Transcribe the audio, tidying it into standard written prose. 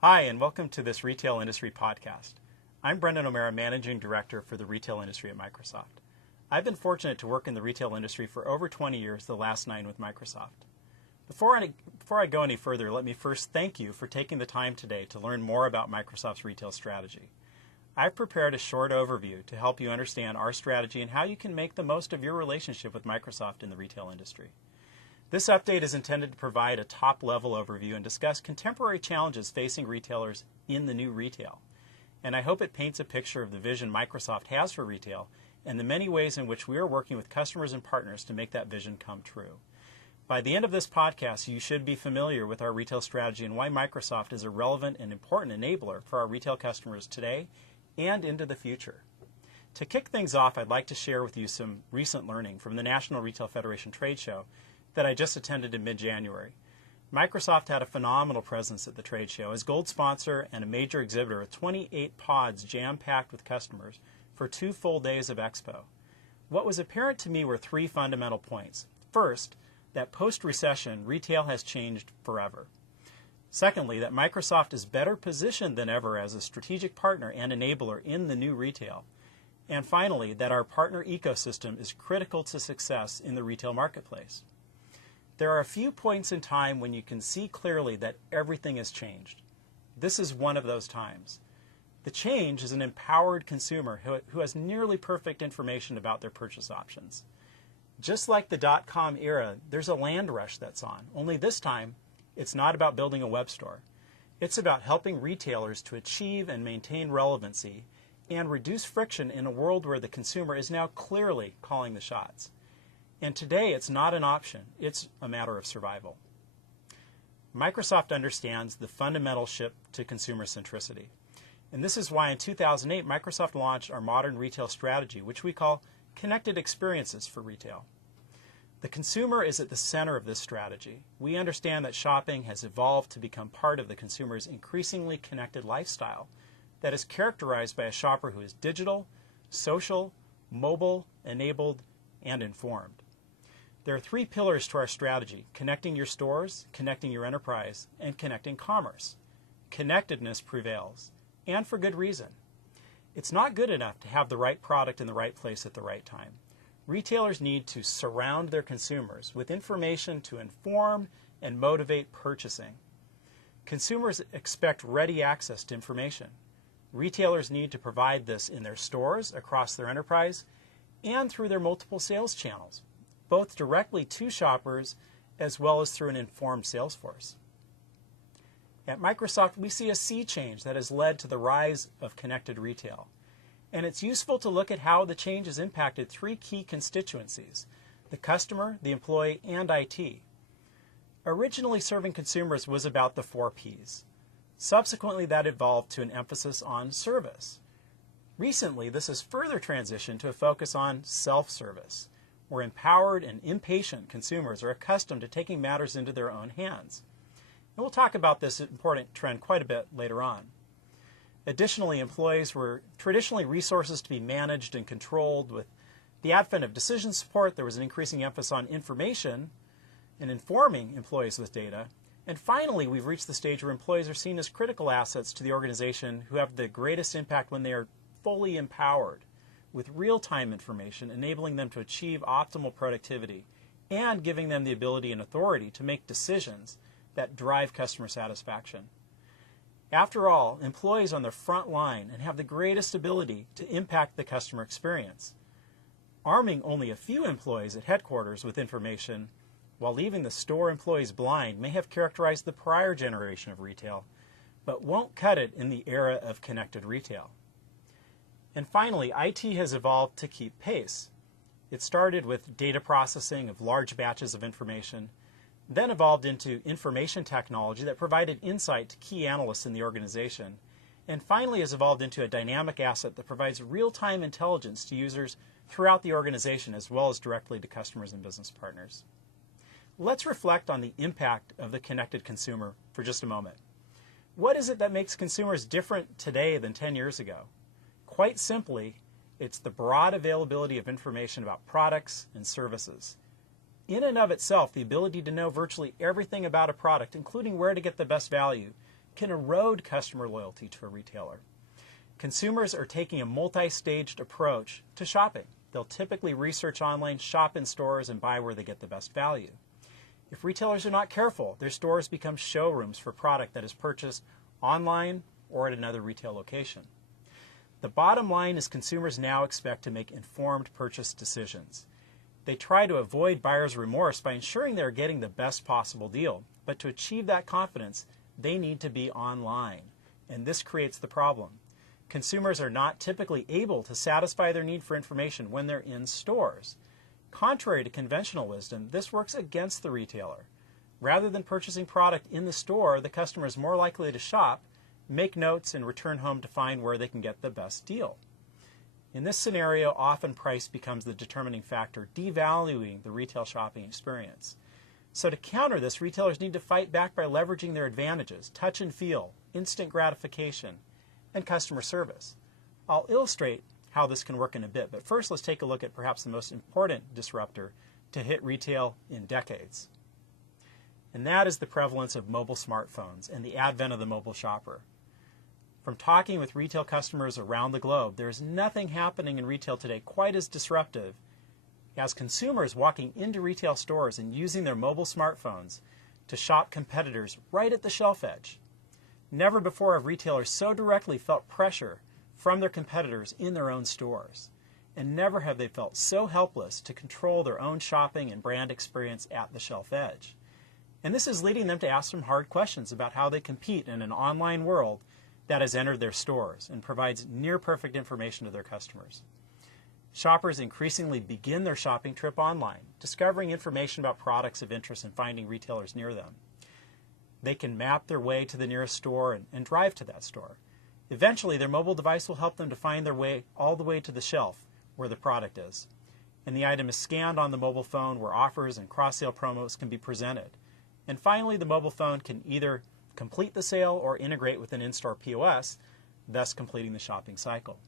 Hi, and welcome to this Retail Industry Podcast. I'm Brendan O'Mara, Managing Director for the retail industry at Microsoft. I've been fortunate to work in the retail industry for over 20 years, the last 9 with Microsoft. Before I go any further, let me first thank you for taking the time today to learn more about Microsoft's retail strategy. I've prepared a short overview to help you understand our strategy and how you can make the most of your relationship with Microsoft in the retail industry. This update is intended to provide a top-level overview and discuss contemporary challenges facing retailers in the new retail. And I hope it paints a picture of the vision Microsoft has for retail and the many ways in which we are working with customers and partners to make that vision come true. By the end of this podcast, you should be familiar with our retail strategy and why Microsoft is a relevant and important enabler for our retail customers today and into the future. To kick things off, I'd like to share with you some recent learning from the National Retail Federation trade show that I just attended in mid-January. Microsoft had a phenomenal presence at the trade show as gold sponsor and a major exhibitor with 28 pods jam-packed with customers for 2 full days of Expo. What was apparent to me were 3 fundamental points. First, that post-recession, retail has changed forever. Secondly, that Microsoft is better positioned than ever as a strategic partner and enabler in the new retail. And finally, that our partner ecosystem is critical to success in the retail marketplace. There are a few points in time when you can see clearly that everything has changed. This is one of those times. The change is an empowered consumer who has nearly perfect information about their purchase options. Just like the dot-com era, there's a land rush that's on, only this time it's not about building a web store. It's about helping retailers to achieve and maintain relevancy and reduce friction in a world where the consumer is now clearly calling the shots. And today, it's not an option. It's a matter of survival. Microsoft understands the fundamental shift to consumer centricity. And this is why in 2008, Microsoft launched our modern retail strategy, which we call Connected Experiences for Retail. The consumer is at the center of this strategy. We understand that shopping has evolved to become part of the consumer's increasingly connected lifestyle that is characterized by a shopper who is digital, social, mobile, enabled, and informed. There are 3 pillars to our strategy: connecting your stores, connecting your enterprise, and connecting commerce. Connectedness prevails, and for good reason. It's not good enough to have the right product in the right place at the right time. Retailers need to surround their consumers with information to inform and motivate purchasing. Consumers expect ready access to information. Retailers need to provide this in their stores, across their enterprise, and through their multiple sales channels, both directly to shoppers as well as through an informed sales force. At Microsoft, we see a sea change that has led to the rise of connected retail. And it's useful to look at how the change has impacted 3 key constituencies: the customer, the employee, and IT. Originally, serving consumers was about the 4 Ps. Subsequently, that evolved to an emphasis on service. Recently, this has further transitioned to a focus on self-service, where empowered and impatient consumers are accustomed to taking matters into their own hands. And we'll talk about this important trend quite a bit later on. Additionally, employees were traditionally resources to be managed and controlled. With the advent of decision support, there was an increasing emphasis on information and informing employees with data. And finally, we've reached the stage where employees are seen as critical assets to the organization who have the greatest impact when they are fully empowered with real-time information, enabling them to achieve optimal productivity and giving them the ability and authority to make decisions that drive customer satisfaction. After all, employees are on the front line and have the greatest ability to impact the customer experience. Arming only a few employees at headquarters with information while leaving the store employees blind may have characterized the prior generation of retail, but won't cut it in the era of connected retail. And finally, IT has evolved to keep pace. It started with data processing of large batches of information, then evolved into information technology that provided insight to key analysts in the organization, and finally has evolved into a dynamic asset that provides real-time intelligence to users throughout the organization as well as directly to customers and business partners. Let's reflect on the impact of the connected consumer for just a moment. What is it that makes consumers different today than 10 years ago? Quite simply, it's the broad availability of information about products and services. In and of itself, the ability to know virtually everything about a product, including where to get the best value, can erode customer loyalty to a retailer. Consumers are taking a multi-staged approach to shopping. They'll typically research online, shop in stores, and buy where they get the best value. If retailers are not careful, their stores become showrooms for product that is purchased online or at another retail location. The bottom line is consumers now expect to make informed purchase decisions. They try to avoid buyer's remorse by ensuring they are getting the best possible deal. But to achieve that confidence, they need to be online. And this creates the problem. Consumers are not typically able to satisfy their need for information when they're in stores. Contrary to conventional wisdom, this works against the retailer. Rather than purchasing product in the store, the customer is more likely to shop, make notes, and return home to find where they can get the best deal. In this scenario, often price becomes the determining factor, devaluing the retail shopping experience. So to counter this, retailers need to fight back by leveraging their advantages, touch and feel, instant gratification, and customer service. I'll illustrate how this can work in a bit, but first let's take a look at perhaps the most important disruptor to hit retail in decades. And that is the prevalence of mobile smartphones and the advent of the mobile shopper. From talking with retail customers around the globe, there is nothing happening in retail today quite as disruptive as consumers walking into retail stores and using their mobile smartphones to shop competitors right at the shelf edge. Never before have retailers so directly felt pressure from their competitors in their own stores. And never have they felt so helpless to control their own shopping and brand experience at the shelf edge. And this is leading them to ask some hard questions about how they compete in an online world that has entered their stores and provides near-perfect information to their customers. Shoppers increasingly begin their shopping trip online, discovering information about products of interest and finding retailers near them. They can map their way to the nearest store and drive to that store. Eventually, their mobile device will help them to find their way all the way to the shelf where the product is. And the item is scanned on the mobile phone where offers and cross-sale promos can be presented. And finally, the mobile phone can either complete the sale or integrate with an in-store POS, thus completing the shopping cycle.